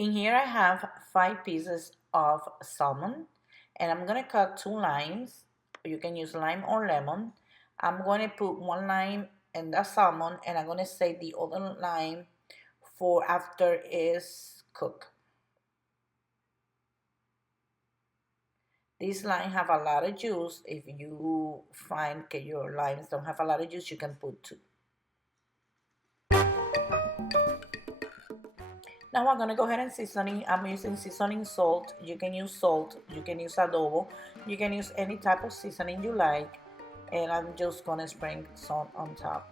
In here I have 5 pieces of salmon, and I'm gonna cut 2 limes. You can use lime or lemon. I'm going to put 1 lime in the salmon, and I'm gonna save the other lime for after it's cooked. These limes have a lot of juice. If you find that your limes don't have a lot of juice, you can put 2. Now I'm gonna go ahead and seasoning. I'm using seasoning salt. You can use salt, you can use adobo, you can use any type of seasoning you like, and I'm just gonna sprinkle salt on top.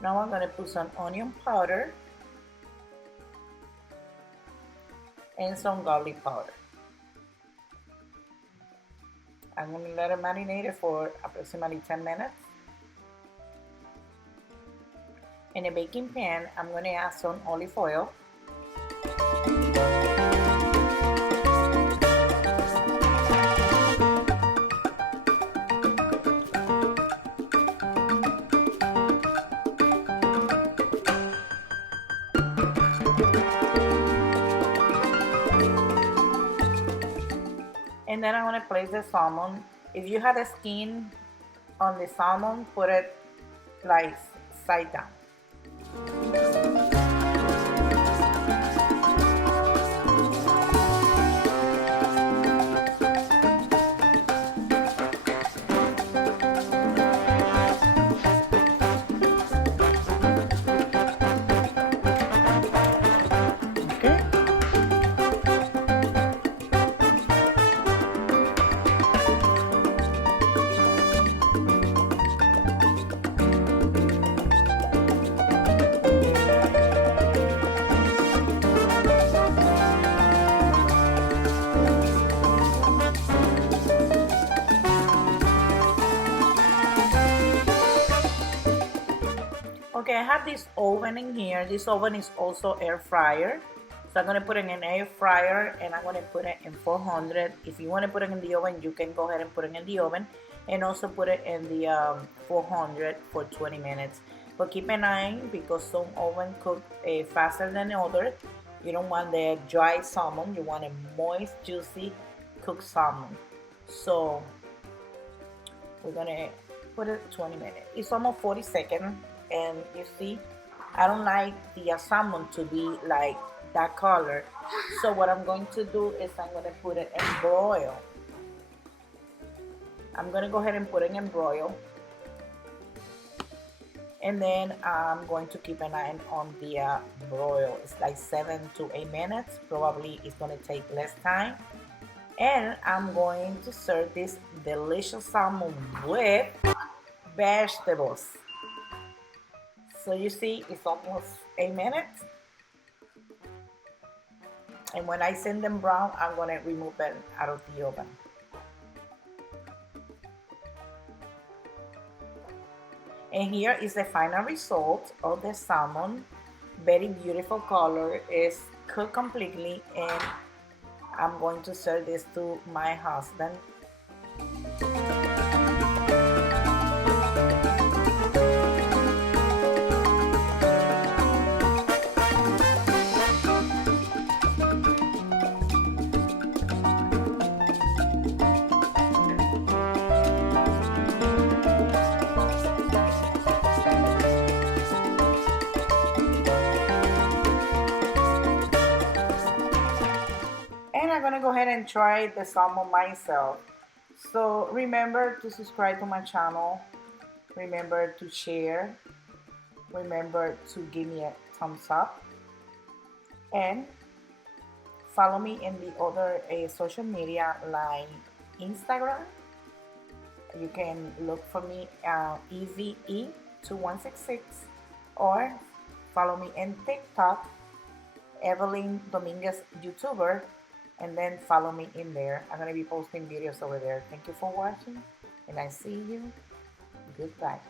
Now I'm gonna put some onion powder and some garlic powder. I'm going to let it marinate for approximately 10 minutes. In a baking pan, I'm going to add some olive oil. And then I'm going to place the salmon. If you have the skin on the salmon, put it like side down. Okay, I have this oven in here. This oven is also air fryer. So I'm gonna put it in an air fryer, and I'm gonna put it in 400. If you wanna put it in the oven, you can go ahead and put it in the oven, and also put it in the 400 for 20 minutes. But keep an eye, because some oven cook faster than the other. You don't want the dry salmon, you want a moist, juicy, cooked salmon. So we're gonna put it 20 minutes. It's almost 40 seconds. And you see, I don't like the salmon to be like that color. So what I'm going to do is I'm going to put it in broil. I'm going to go ahead and put it in broil. And then I'm going to keep an eye on the broil. It's like 7 to 8 minutes. Probably it's going to take less time. And I'm going to serve this delicious salmon with vegetables. So you see, it's almost 8 minutes. And when I send them brown, I'm gonna remove them out of the oven. And here is the final result of the salmon. Very beautiful color. It's cooked completely, and I'm going to serve this to my husband. I'm gonna go ahead and try the salmon myself. So remember to subscribe to my channel, remember to share, remember to give me a thumbs up, and follow me in the other social media like Instagram. You can look for me EasyE2166, or follow me in TikTok, Evelyn Dominguez YouTuber, and then follow me in there. I'm going to be posting videos over there. Thank you for watching, and I see you. Goodbye.